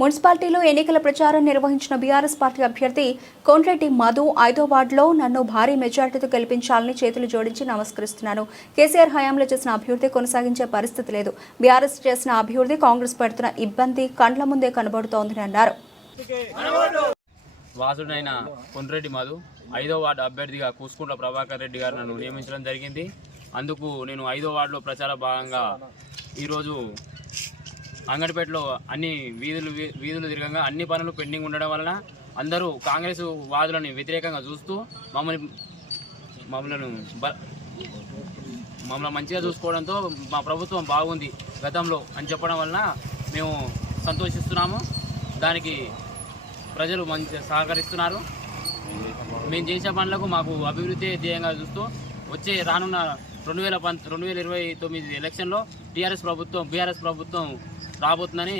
మున్సిపాలిటీలో ఎన్నికల ప్రచారం నిర్వహించిన బీఆర్ఎస్ పార్టీ అభ్యర్థి కోన్రెడ్డి మధు 5వ వార్డులో నన్ను భారీ మెజార్టీతో గెలిపించాలని చేతులు జోడించి నమస్కరిస్తున్నాను. కేసీఆర్ హయాంలో చేసిన అభివృద్ధి కొనసాగించే పరిస్థితి లేదు. బీఆర్ఎస్ చేసిన అభివృద్ధి కాంగ్రెస్ పెడుతున్న ఇబ్బంది కండ్ల ముందే కనబడుతోందని అన్నారు. వాసుడైన కోన్రెడ్డి మధు 5వ వార్డు అభ్యర్థిగా కూసుకుంట్ల ప్రభాకర్ రెడ్డి గారు నన్ను నియమించడం జరిగింది. అందుకు నేను 5వ వార్డులో ప్రచార భాగంగా ఈరోజు అంగడిపేటలో అన్ని వీధులు తిరగంగా అన్ని పనులు పెండింగ్ ఉండడం వలన అందరూ కాంగ్రెస్ వాదులను వ్యతిరేకంగా చూస్తూ మమ్మల్ని మంచిగా చూసుకోవడంతో మా ప్రభుత్వం బాగుంది గతంలో అని చెప్పడం వలన మేము సంతోషిస్తున్నాము. దానికి ప్రజలు మంచిగా సహకరిస్తున్నారు. మేము చేసే పనులకు మాకు అభివృద్ధి ధ్యేయంగా చూస్తూ వచ్చే రానున్న 2029 ఎలక్షన్లో బీఆర్ఎస్ ప్రభుత్వం రాబోతుందని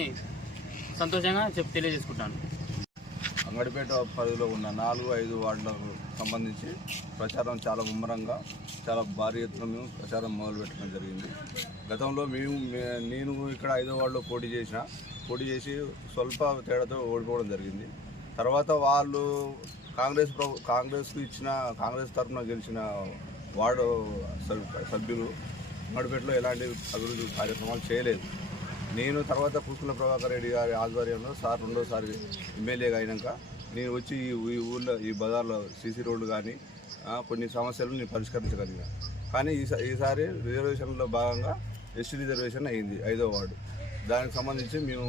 సంతోషంగా తెలియజేసుకుంటాను. అంగడిపేట పరిధిలో ఉన్న 4-5 వార్డులకు సంబంధించి ప్రచారం చాలా ముమ్మరంగా చాలా భారీ ఎత్తున మేము ప్రచారం మొదలుపెట్టడం జరిగింది. గతంలో నేను ఇక్కడ 5వ వార్డులో పోటీ చేసి స్వల్ప తేడాతో ఓడిపోవడం జరిగింది. తర్వాత వాళ్ళు కాంగ్రెస్ తరఫున గెలిచిన వార్డు సభ్యులు అంగడిపేటలో ఎలాంటి అభివృద్ధి కార్యక్రమాలు చేయలేదు. నేను తర్వాత కూసుకుంట్ల ప్రభాకర్ రెడ్డి గారి ఆధ్వర్యంలో రెండోసారి ఎమ్మెల్యేగా అయినాక నేను వచ్చి ఈ ఊళ్ళో ఈ బజార్లో సీసీ రోడ్లు కానీ కొన్ని సమస్యలు నేను పరిష్కరించగలిగాను. కానీ ఈసారి రిజర్వేషన్లో భాగంగా ఎస్టీ రిజర్వేషన్ అయింది 5వ వార్డు. దానికి సంబంధించి మేము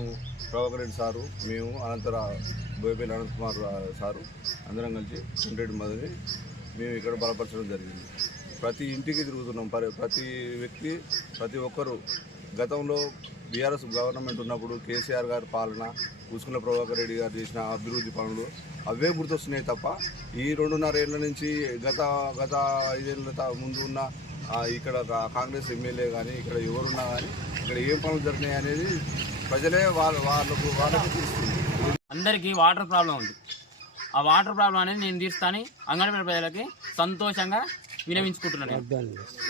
ప్రభాకర్ రెడ్డి సారు, మేము బోయపల్లి అనంత్ కుమార్ సారు అందరం కలిసి కోన్రెడ్డి మధుని మేము ఇక్కడ బలపరచడం జరిగింది. ప్రతి ఇంటికి తిరుగుతున్నాం. ప్రతి ఒక్కరూ గతంలో బీఆర్ఎస్ గవర్నమెంట్ ఉన్నప్పుడు కేసీఆర్ గారి పాలన, కూసుకుంట్ల ప్రభాకర్ రెడ్డి గారు చేసిన అభివృద్ధి పనులు అవే గుర్తొస్తున్నాయి తప్ప ఈ 2.5 ఏళ్ల నుంచి గత 5 ఏళ్ళ ముందు ఉన్న ఇక్కడ కాంగ్రెస్ ఎమ్మెల్యే కానీ ఇక్కడ ఎవరున్నా కానీ ఇక్కడ ఏం పనులు జరిగినాయి అనేది ప్రజలే వాళ్ళకి తెలుస్తుంది. అందరికీ వాటర్ ప్రాబ్లం ఉంది. ఆ వాటర్ ప్రాబ్లం అనేది నేను తీర్స్తాను. అంగడిపేట ప్రజలకి సంతోషంగా వినవించుకుంటున్నాను.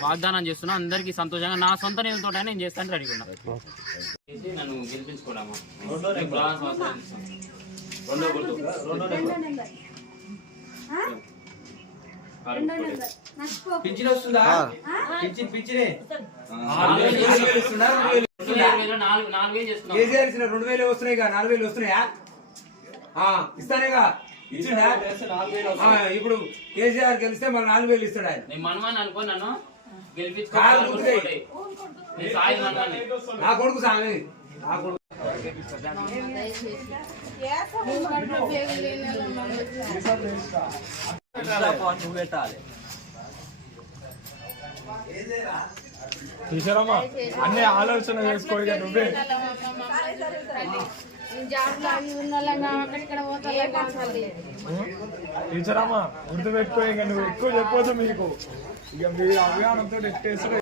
వాగ్దానం చేస్తున్నా. అందరికీ సంతోషంగా నా సొంత నిధులతో నేను చేస్తాను రెడీగా ఉన్నా. నన్ను గెలిపించుకోవడము పింఛన్ వస్తుందా? పింఛనే 2,000 వస్తున్నాయి. 4,000 వస్తున్నాయా? ఇస్తానేగా ఇచ్చిండా? ఇప్పుడు కేసీఆర్ గెలిస్తే మరి 4,000 ఇస్తాడు ఆయన. నా కొడుకు సామి నా కొడుకు టీచరమ్మా అన్ని ఆలోచన చేసుకో. నువ్వే టీచరమ్మా గుర్తుపెట్టుకో. ఇక నువ్వు ఎక్కువ చెప్పొద్దు. మీకు ఇక మీరు అభియానంతో ఎట్టేసి